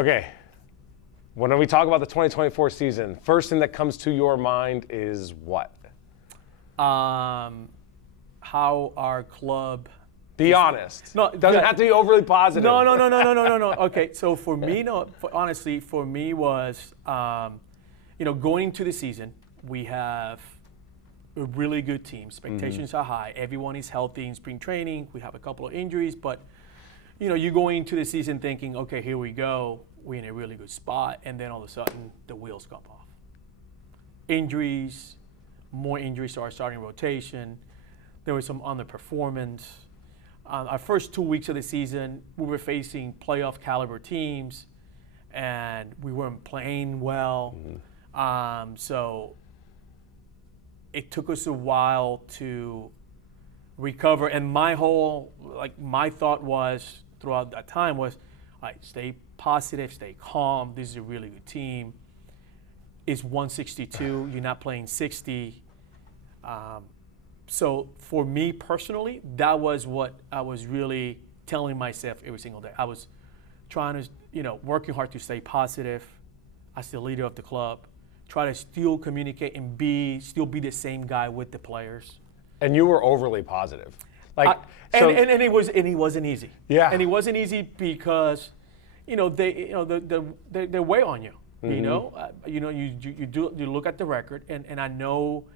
Okay. When we talk about the 2024 season, first thing that comes to your mind is what? How our club. Be honest. No, it doesn't have to be overly positive. No. Okay, so for me, honestly, for me was, going into the season, we have a really good team. Expectations are high. Everyone is healthy in spring training. We have a couple of injuries, but you're going into the season thinking, okay, here we go. We're in a really good spot, and then all of a sudden the wheels come off. Injuries, more injuries to our starting rotation. There was some underperformance. Our first 2 weeks of the season, we were facing playoff caliber teams, and we weren't playing well. So it took us a while to recover. And my thought was throughout that time was, all right, stay positive, stay calm. This is a really good team. It's 162. You're not playing 60. So for me personally, that was what I was really telling myself every single day. I was trying to, working hard to stay positive as the leader of the club, try to still communicate and still be the same guy with the players. And you were overly positive. And it wasn't easy. Yeah. And it wasn't easy because, they weigh on you. You look at the record, and I know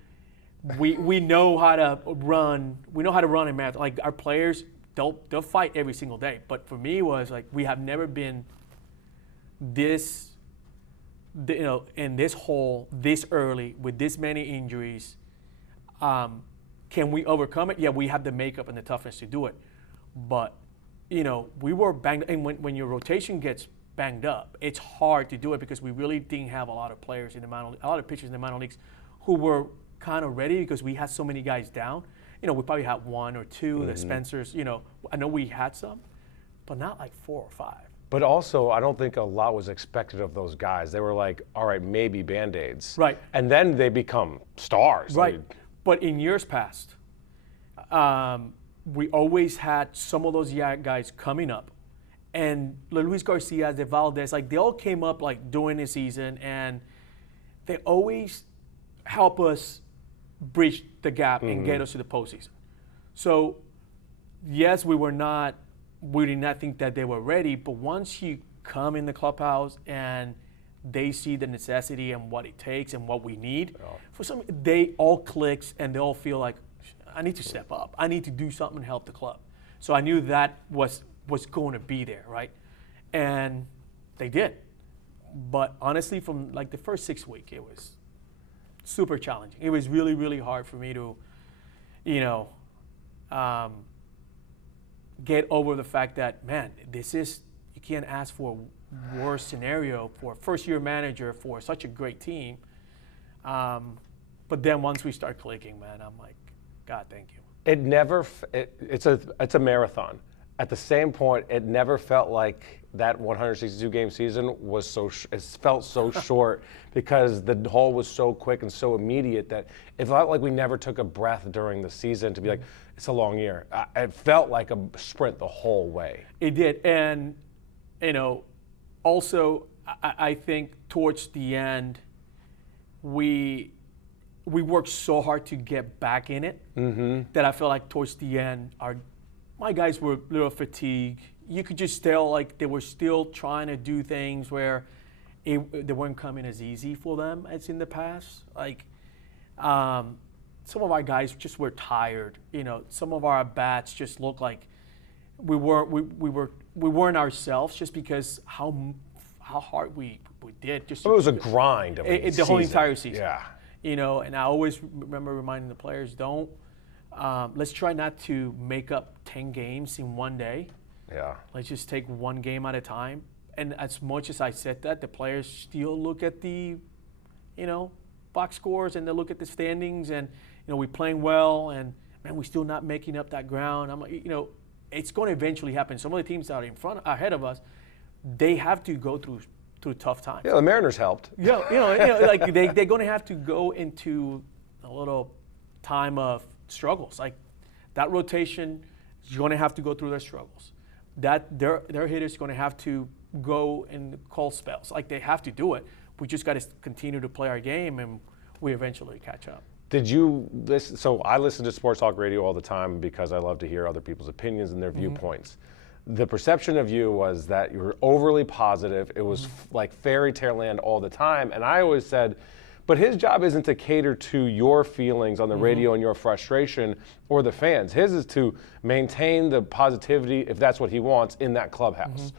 we know how to run. We know how to run a marathon. Like our players, they'll fight every single day. But for me, it was like we have never been this, in this hole this early with this many injuries. Can we overcome it? Yeah, we have the makeup and the toughness to do it. But we were banged, and when your rotation gets banged up, it's hard to do it because we really didn't have a lot of players a lot of pitchers in the minor leagues who were kind of ready because we had so many guys down. We probably had one or two, the Spencers, I know we had some, but not like 4 or 5. But also, I don't think a lot was expected of those guys. They were like, all right, maybe Band-Aids. Right. And then they become stars. Right. But in years past, we always had some of those guys coming up. And Luis Garcia, De Valdez, they all came up during the season, and they always help us bridge the gap and get us to the postseason. So, yes, we did not think that they were ready, but once you come in the clubhouse and they see the necessity and what it takes and what we need, they all clicks and they all feel like, I need to step up. I need to do something to help the club. So I knew that was going to be there, right? And they did. But honestly, from the first 6 weeks, it was super challenging. It was really, really hard for me to, get over the fact that, man, you can't ask for a worse scenario for a first-year manager for such a great team. But then once we start clicking, man, I'm like, God, thank you. It's a marathon. At the same point, it never felt like that 162-game season it felt so short because the hole was so quick and so immediate that it felt like we never took a breath during the season to be like, it's a long year. It felt like a sprint the whole way. It did. And, also, I think towards the end, we worked so hard to get back in it that I felt like towards the end, my guys were a little fatigued. You could just tell they were still trying to do things where they weren't coming as easy for them as in the past. Some of our guys just were tired. Some of our bats just looked like we weren't ourselves just because how hard we did. It was a grind of a the whole entire season. Yeah. And I always remember reminding the players, let's try not to make up 10 games in one day. Yeah. Let's just take one game at a time. And as much as I said that, the players still look at the, box scores and they look at the standings and, we're playing well and, man, we're still not making up that ground. I'm like, it's going to eventually happen. Some of the teams that are ahead of us, they have to go through tough times. Yeah, the Mariners helped. Yeah, they're going to have to go into a little time of struggles. That rotation is going to have to go through their struggles. That their hitters are going to have to go in cold spells. Like, they have to do it. We just got to continue to play our game, and we eventually catch up. Did you listen? So I listen to sports talk radio all the time because I love to hear other people's opinions and their viewpoints. The perception of you was that you were overly positive. It was like fairy tale land all the time. And I always said, but his job isn't to cater to your feelings on the radio and your frustration or the fans. His is to maintain the positivity, if that's what he wants, in that clubhouse.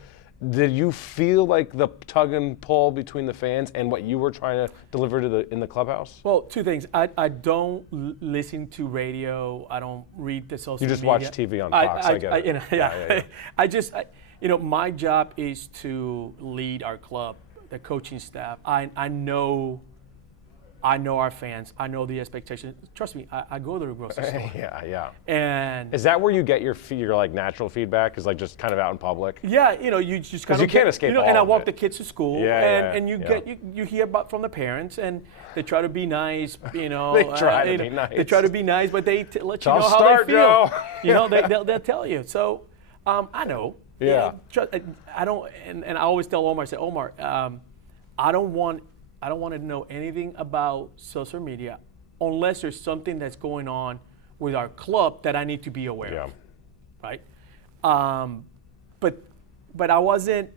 Did you feel like the tug and pull between the fans and what you were trying to deliver to in the clubhouse? Well, two things. I don't listen to radio. I don't read the social media. You just watch TV on Fox. I get it. Yeah. My job is to lead our club, the coaching staff. I know our fans. I know the expectations. Trust me, I go to the grocery store. Yeah. And is that where you get your like natural feedback? Is like just kind of out in public? Yeah, you just kind of. You can't escape. And I walk the kids to school, and you get you hear about from the parents, and they try to be nice. They try to be nice. They try to be nice, but they let you know how start, they feel. Joe. They'll tell you. So I know. Yeah. I don't, and I always tell Omar, I say, Omar, I don't want to know anything about social media unless there's something that's going on with our club that I need to be aware of, right? But I wasn't,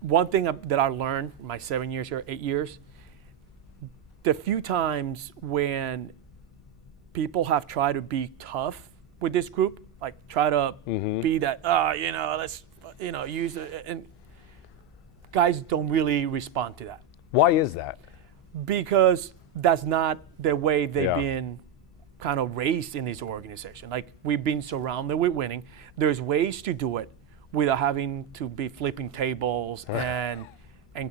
one thing that I learned in my 7 years here, 8 years, the few times when people have tried to be tough with this group, like try to be that, let's, use it, and guys don't really respond to that. Why is that? Because that's not the way they've been kind of raised in this organization. Like, we've been surrounded with winning. There's ways to do it without having to be flipping tables and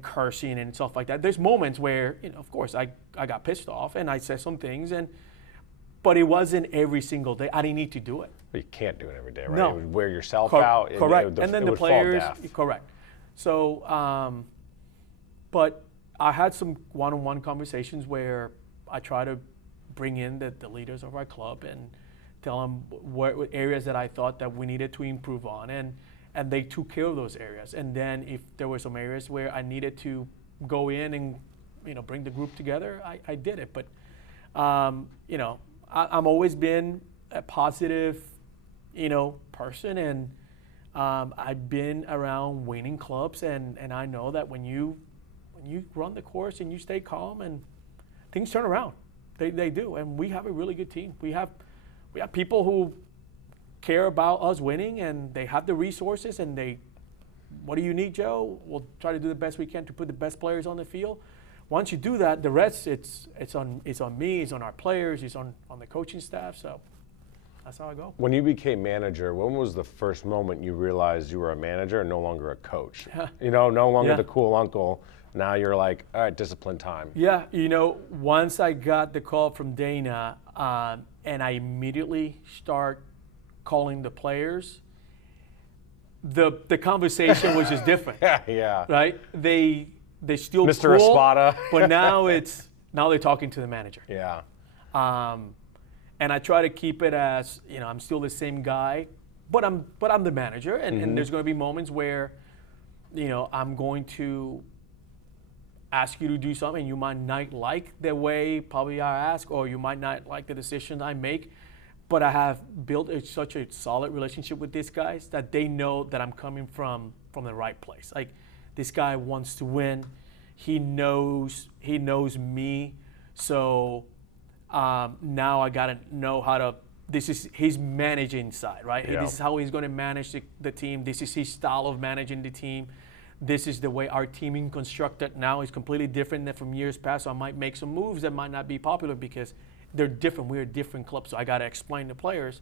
cursing and stuff like that. There's moments where, of course, I got pissed off and I said some things, but it wasn't every single day. I didn't need to do it. Well, you can't do it every day, right? No. You would wear yourself out. Correct. And then the players, correct. So, but I had some one-on-one conversations where I try to bring in the leaders of our club and tell them what areas that I thought that we needed to improve on, and they took care of those areas. And then if there were some areas where I needed to go in and bring the group together, I did it. But I'm always been a positive person, and I've been around winning clubs, and I know that when you run the course and you stay calm, and things turn around. They do, and we have a really good team. We have people who care about us winning, and they have the resources, and what do you need, Joe? We'll try to do the best we can to put the best players on the field. Once you do that, the rest it's on me, it's on our players, it's on the coaching staff. So that's how I go. When you became manager, when was the first moment you realized you were a manager and no longer a coach? No longer the cool uncle. Now you're like, all right, discipline time. Yeah, once I got the call from Dana, and I immediately start calling the players, the conversation was just different. Yeah. Right? They still Mr. cool, Espada. but now they're talking to the manager. Yeah. And I try to keep it as, I'm still the same guy, but I'm the manager, and there's going to be moments where, I'm going to ask you to do something. You might not like the way probably I ask, or you might not like the decisions I make, but I have built such a solid relationship with these guys that they know that I'm coming from the right place. Like, this guy wants to win. He knows me. So now I gotta know how to. This is his managing side, right? Yeah. This is how he's going to manage the team. This is his style of managing the team. This is the way our teaming constructed now is completely different than from years past. So I might make some moves that might not be popular because they're different. We're a different club. So I got to explain to players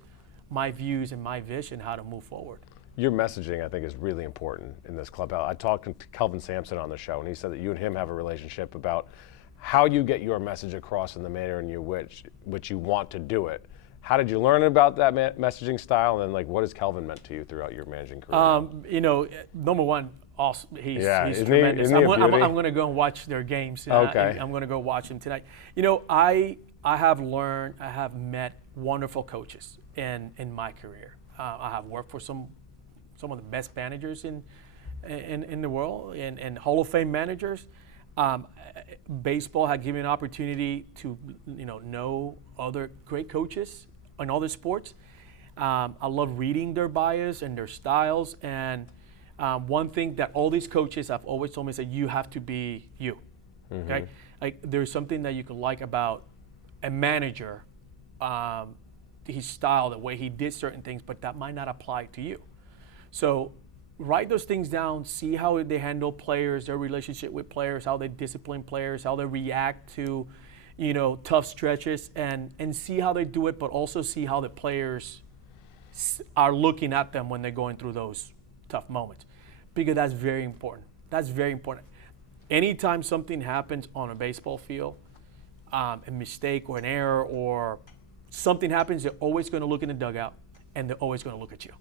my views and my vision, how to move forward. Your messaging, I think, is really important in this club. I talked to Kelvin Sampson on the show, and he said that you and him have a relationship about how you get your message across in the manner in which you want to do it. How did you learn about that messaging style, and then what has Kelvin meant to you throughout your managing career? Number one, awesome. He's Isn't tremendous. he a beauty? I'm going to go and watch their games. Okay. I'm going to go watch them tonight. I have met wonderful coaches in my career. I have worked for some some of the best managers in the world, and Hall of Fame managers. Baseball had given me an opportunity to know other great coaches in other sports. I love reading their bios and their styles. And one thing that all these coaches have always told me is that you have to be you. Mm-hmm. Okay, like there's something that you can like about a manager, his style, the way he did certain things, but that might not apply to you. So write those things down, see how they handle players, their relationship with players, how they discipline players, how they react to, tough stretches, and see how they do it, but also see how the players are looking at them when they're going through those tough moments, because that's very important. That's very important. Anytime something happens on a baseball field, a mistake or an error or something happens, they're always going to look in the dugout, and they're always going to look at you.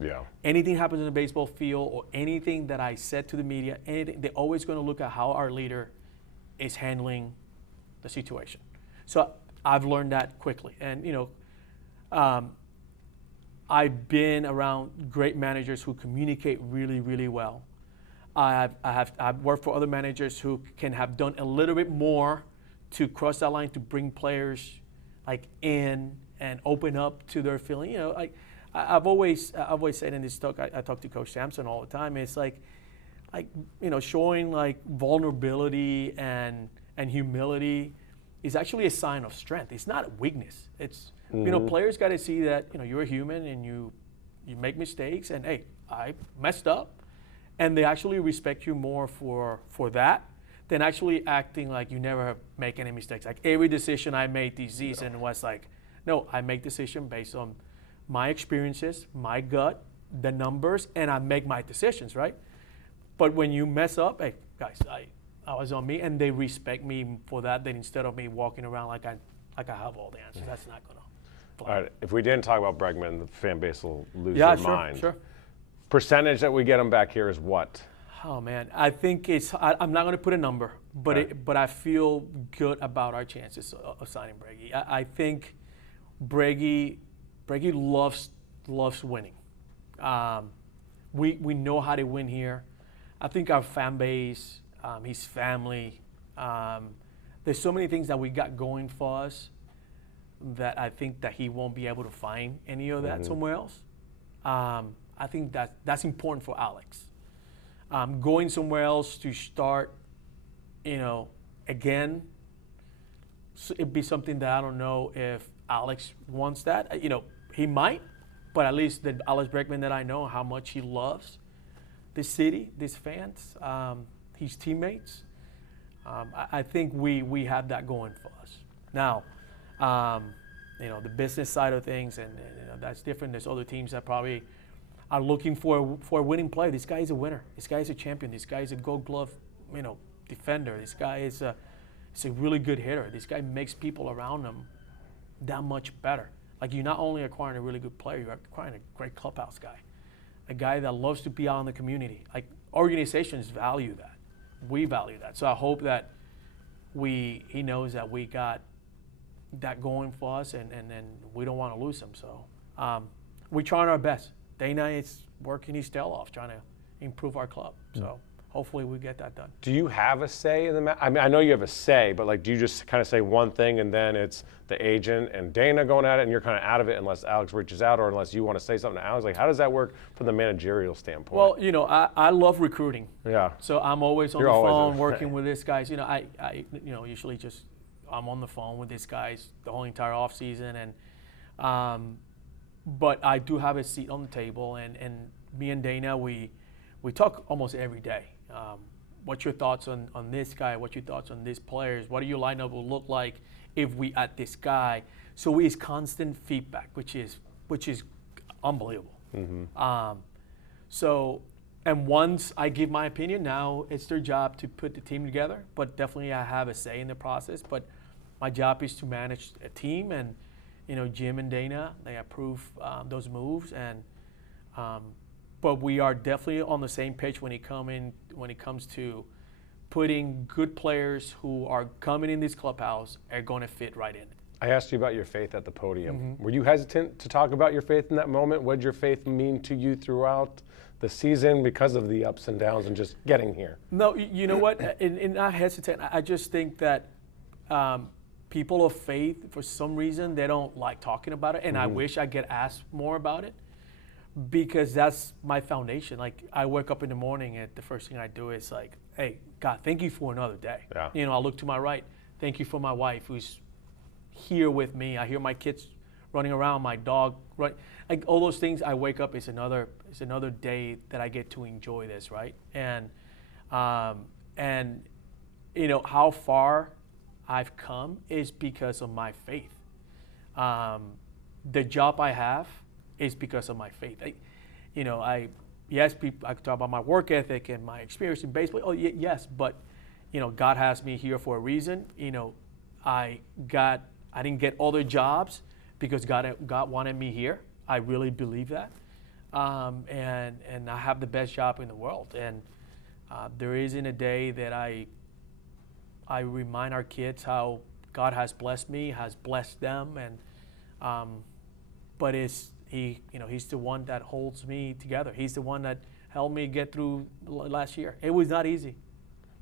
Yeah. Anything happens in the baseball field or anything that I said to the media, they're always going to look at how our leader is handling the situation. So I've learned that quickly. And, I've been around great managers who communicate really, really well. I've worked for other managers who can have done a little bit more to cross that line to bring players like in and open up to their feeling. I've always said in this talk, I talk to Coach Sampson all the time. It's showing like vulnerability and humility is actually a sign of strength. It's not a weakness. It's players got to see that you're a human and you make mistakes, and hey, I messed up, and they actually respect you more for that than actually acting like you never make any mistakes. Like every decision I made this season was like, no, I make decision based on my experiences, my gut, the numbers, and I make my decisions, right? But when you mess up, hey, guys, I was on me, and they respect me for that. Then instead of me walking around like I have all the answers, that's not gonna fly. All right, if we didn't talk about Bregman, the fan base will lose their mind. Sure. Percentage that we get him back here is what? Oh man, I think I'm not gonna put a number, but I feel good about our chances of signing Breggy. I think Breggy loves winning. We know how to win here. I think our fan base, his family, there's so many things that we got going for us that I think that he won't be able to find any of that somewhere else. I think that's important for Alex. Going somewhere else to start, again, so it'd be something that I don't know if Alex wants that. He might, but at least the Alex Bregman that I know, how much he loves this city, these fans, his teammates. I think we have that going for us. Now, the business side of things, and that's different. There's other teams that probably are looking for a winning player. This guy is a winner. This guy is a champion. This guy is a Gold Glove, defender. This guy is a really good hitter. This guy makes people around him that much better. Like, you're not only acquiring a really good player, you're acquiring a great clubhouse guy, a guy that loves to be out in the community. Like, organizations value that. We value that. So I hope that he knows that we got that going for us, and we don't want to lose him. So we're trying our best. Dana is working his tail off trying to improve our club. So hopefully we get that done. Do you have a say in the match? I mean, I know you have a say, but do you just kind of say one thing and then it's the agent and Dana going at it and you're kind of out of it unless Alex reaches out or unless you want to say something to Alex? How does that work from the managerial standpoint? Well, I love recruiting. Yeah. So I'm always on the phone working with these guys. I usually just I'm on the phone with these guys the whole entire off season, and but I do have a seat on the table, and me and Dana, we talk almost every day. What's your thoughts on this guy? What's your thoughts on these players? What do your lineup will look like if we add this guy? So it's constant feedback, which is unbelievable. Mm-hmm. And once I give my opinion, now it's their job to put the team together. But definitely I have a say in the process. But my job is to manage a team, and Jim and Dana, they approve those moves, and but we are definitely on the same page when it comes to putting good players who are coming in this clubhouse are going to fit right in. I asked you about your faith at the podium. Were you hesitant to talk about your faith in that moment? What did your faith mean to you throughout the season because of the ups and downs and just getting here? No, you know what? In not hesitant, I just think that people of faith, for some reason, they don't like talking about it. And I wish I get asked more about it because that's my foundation. Like, I wake up in the morning and the first thing I do is like, hey, God, thank you for another day. Yeah. You know, I look to my right. Thank you for my wife who's here with me. I hear my kids running around, my dog, right? Like all those things. I wake up. It's another day that I get to enjoy this, right? And you know how far I've come is because of my faith. The job I have is because of my faith. I could talk about my work ethic and my experience in baseball. Oh, yes, but you know, God has me here for a reason. You know, I didn't get other jobs because God wanted me here. I really believe that, and I have the best job in the world. And there isn't a day that I remind our kids how God has blessed me, has blessed them, and but He's the one that holds me together. He's the one that helped me get through last year. It was not easy.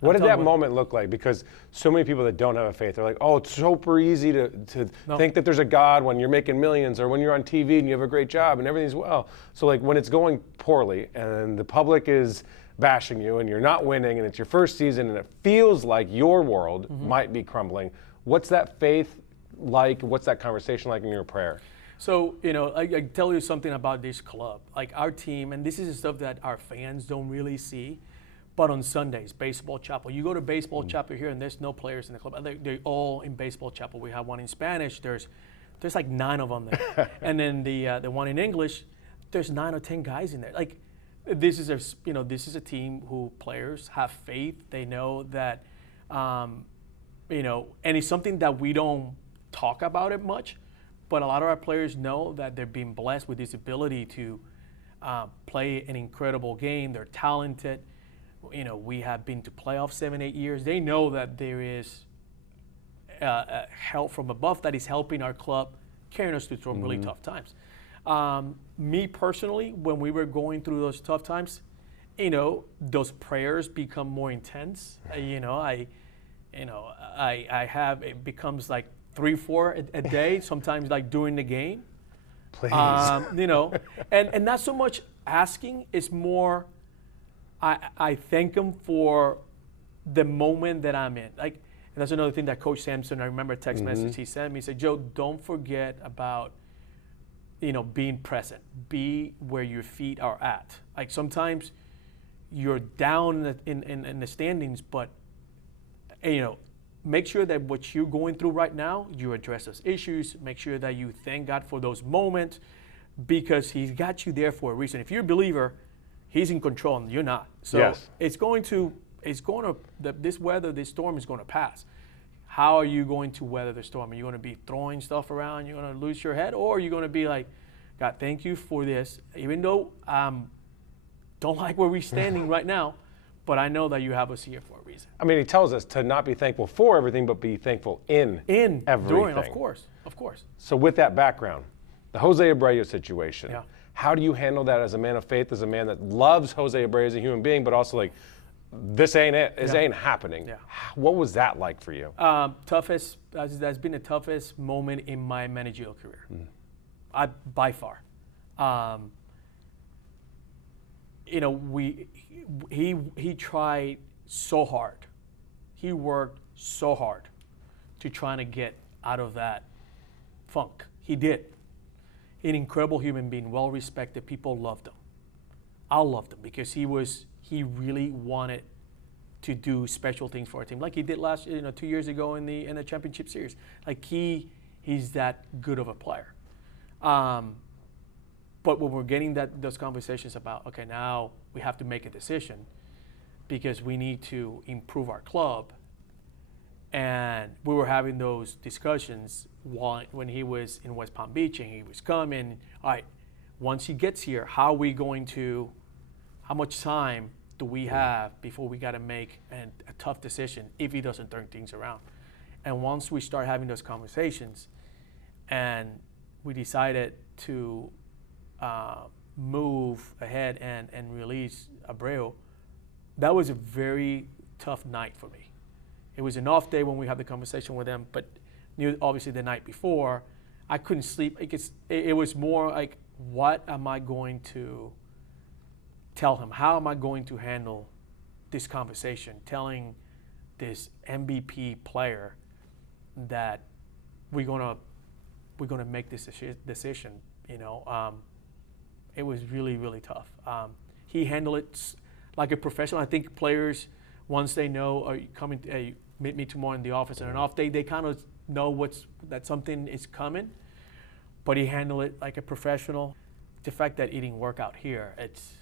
What did that moment look like? Because so many people that don't have a faith, they're like, oh, it's super easy to think that there's a God when you're making millions or when you're on TV and you have a great job and everything's well. So like when it's going poorly and the public is bashing you and you're not winning and it's your first season and it feels like your world might be crumbling, what's that faith like? What's that conversation like in your prayer? So, you know, I tell you something about this club. Like our team, and this is the stuff that our fans don't really see, but on Sundays, Baseball Chapel. You go to Baseball Chapel here, and there's no players in the club. They're all in Baseball Chapel. We have one in Spanish. There's like 9 of them there. And then the one in English, there's 9 or 10 guys in there. Like this is a team who players have faith. They know that, and it's something that we don't talk about it much. But a lot of our players know that they're being blessed with this ability to play an incredible game. They're talented. You know, we have been to playoffs 7-8 years. They know that there is help from above that is helping our club, carrying us through some really tough times. Me personally, when we were going through those tough times, you know, those prayers become more intense. I have, it becomes like 3-4 a day, sometimes like during the game. Please. And not so much asking, it's more I thank him for the moment that I'm in. Like, and that's another thing that Coach Sampson, I remember a text message he sent me. He said, Joe, don't forget about, being present. Be where your feet are at. Like sometimes you're down in the standings, but, make sure that what you're going through right now, you address those issues. Make sure that you thank God for those moments because He's got you there for a reason. If you're a believer, He's in control and you're not. So yes. this weather, this storm is going to pass. How are you going to weather the storm? Are you going to be throwing stuff around? You're going to lose your head? Or are you going to be like, God, thank you for this. Even though don't like where we're standing right now, but I know that you have us here for a reason. I mean, He tells us to not be thankful for everything, but be thankful in everything. During, of course. So with that backgroround, the Jose Abreu situation, yeah. How do you handle that as a man of faith, as a man that loves Jose Abreu as a human being, but also like, this ain't it. This ain't happening. Yeah. What was that like for you? That's been the toughest moment in my managerial career. By far. He tried so hard. He worked so hard to try to get out of that funk. He did. An incredible human being, well respected. People loved him. I loved him because he really wanted to do special things for our team, like he did 2 years ago in the championship series. Like he's that good of a player. But when we're getting those conversations about, okay, now we have to make a decision because we need to improve our club. And we were having those discussions when he was in West Palm Beach and he was coming. All right, once he gets here, how much time do we have before we got to make a tough decision if he doesn't turn things around? And once we start having those conversations, and we decided to move ahead and release Abreu, that was a very tough night for me. It was an off day when we had the conversation with him, but obviously the night before, I couldn't sleep. It was more like, what am I going to tell him? How am I going to handle this conversation, telling this MVP player that we're gonna make this decision? It was really, really tough. He handled it like a professional. I think players, once they know, meet me tomorrow in the office on an off day, they kind of know that something is coming. But he handled it like a professional. The fact that he didn't work out here, it's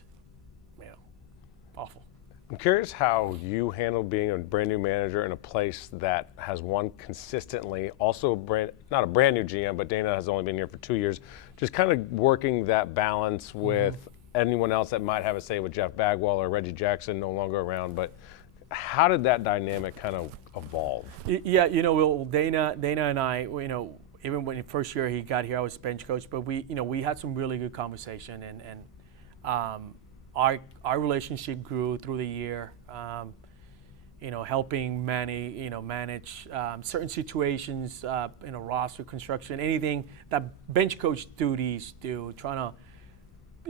awful. I'm curious how you handle being a brand new manager in a place that has won consistently. Also, not a brand new GM, but Dana has only been here for 2 years. Just kind of working that balance with anyone else that might have a say with Jeff Bagwell or Reggie Jackson no longer around. But how did that dynamic kind of evolve? Yeah, Dana and I, even when the first year he got here, I was bench coach, but we had some really good conversation, and our relationship grew through the year. Helping manage certain situations, roster construction, anything that bench coach duties do, trying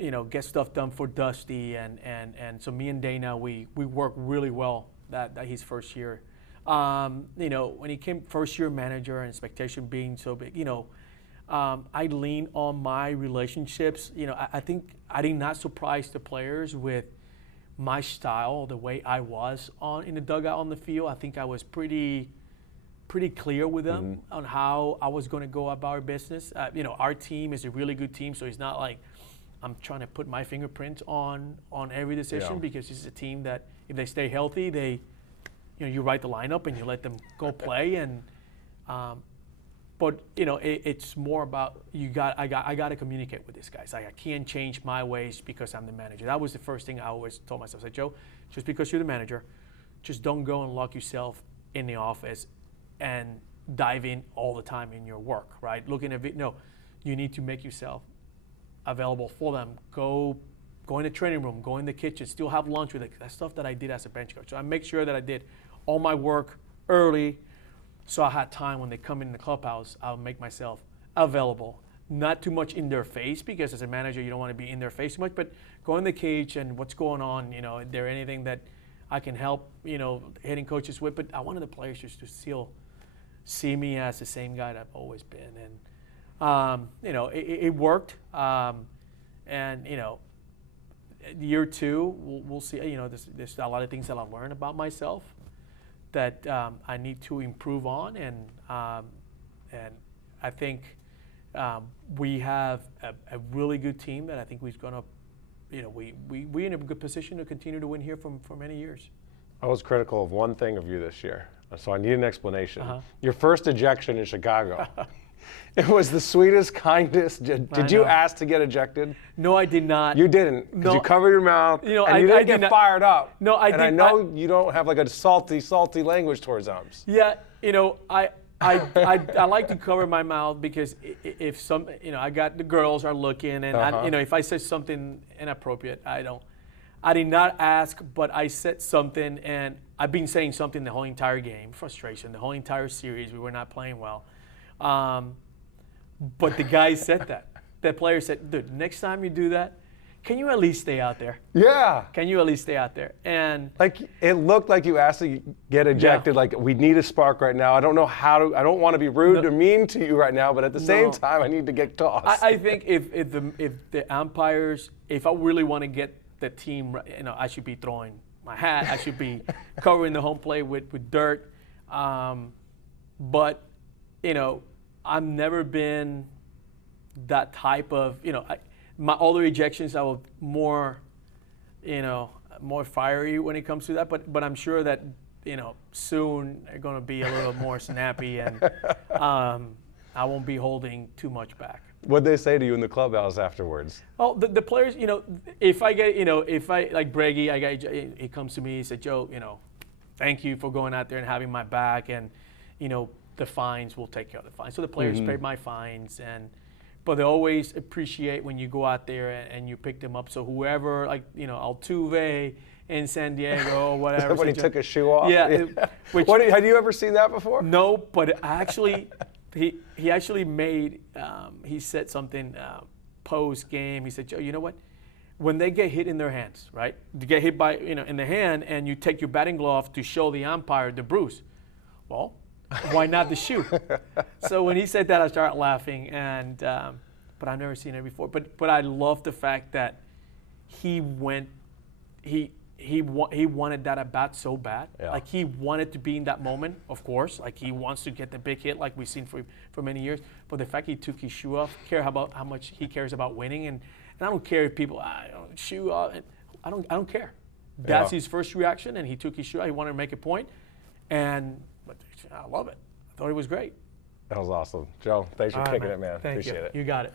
to get stuff done for Dusty, and so me and Dana, we worked really well that his first year. When he came first year manager and expectation being so big, I lean on my relationships. I think I did not surprise the players with my style, the way I was in the dugout on the field. I think I was pretty clear with them on how I was going to go about our business. Our team is a really good team, so it's not like I'm trying to put my fingerprint on every decision, because this is a team that if they stay healthy, you write the lineup and you let them go play, and but it's more about I got to communicate with these guys. I can't change my ways because I'm the manager. That was the first thing I always told myself. I said, Joe, just because you're the manager, just don't go and lock yourself in the office and dive in all the time in your work, right? Looking at no, you need to make yourself available for them. Go in the training room, go in the kitchen, still have lunch with it. That's stuff that I did as a bench coach. So I make sure that I did all my work early, so I had time when they come in the clubhouse. I'll make myself available. Not too much in their face, because as a manager you don't want to be in their face too much, but go in the cage and what's going on, is there anything that I can help, hitting coaches with. But I wanted the players just to still see me as the same guy that I've always been. And, it worked. And, year two, we'll see. There's a lot of things that I learned about myself that I need to improve on, and I think we have a really good team that I think we're going to, we're in a good position to continue to win here for many years. I was critical of one thing of you this year, so I need an explanation. Your first ejection in Chicago. It was the sweetest, kindest. Did you ask to get ejected? No, I did not. You didn't, because you covered your mouth, and you didn't get fired up. No, I didn't. And I know you don't have like a salty language towards umps. Yeah, I like to cover my mouth, because if I got the girls are looking, and if I say something inappropriate, I did not ask, but I said something, and I've been saying something the whole entire game, frustration, the whole entire series. We were not playing well. But the guy said that. The player said, dude, next time you do that, can you at least stay out there? Yeah. Can you at least stay out there? And like, it looked like you asked to get ejected. Yeah. Like, we need a spark right now. I don't know how to. I don't want to be rude or mean to you right now, but at the same time, I need to get tossed. I think if the umpires, if I really want to get the team, I should be throwing my hat. I should be covering the home plate with dirt. But I've never been that type of, my other ejections I was more fiery when it comes to that. But I'm sure that, soon they're going to be a little more snappy, and I won't be holding too much back. What'd they say to you in the clubhouse afterwards? Oh, the players, if I get, if I, like Breggy, he comes to me, he said, Joe, thank you for going out there and having my back, and, the fines, we'll take care of the fines. So the players paid my fines, but they always appreciate when you go out there and you pick them up. So whoever, like, Altuve in San Diego or whatever. When he took his shoe off? Yeah. Had you ever seen that before? No, but actually, he actually made, he said something post-game. He said, Joe, you know what? When they get hit in their hands, right? You get hit by, in the hand, and you take your batting glove to show the umpire the bruise. Well, why not the shoe? So when he said that, I started laughing, but I've never seen it before. But I love the fact that he wanted that at bat so bad. Yeah. Like, he wanted to be in that moment, of course. Like, he wants to get the big hit like we've seen for many years. But the fact he took his shoe off, how much he cares about winning. And I don't care if people, shoe off. I don't care. That's his first reaction, and he took his shoe off. He wanted to make a point, and I love it. I thought it was great. That was awesome. Joe, thanks for kicking it, man. Thank Appreciate you. it. You got it.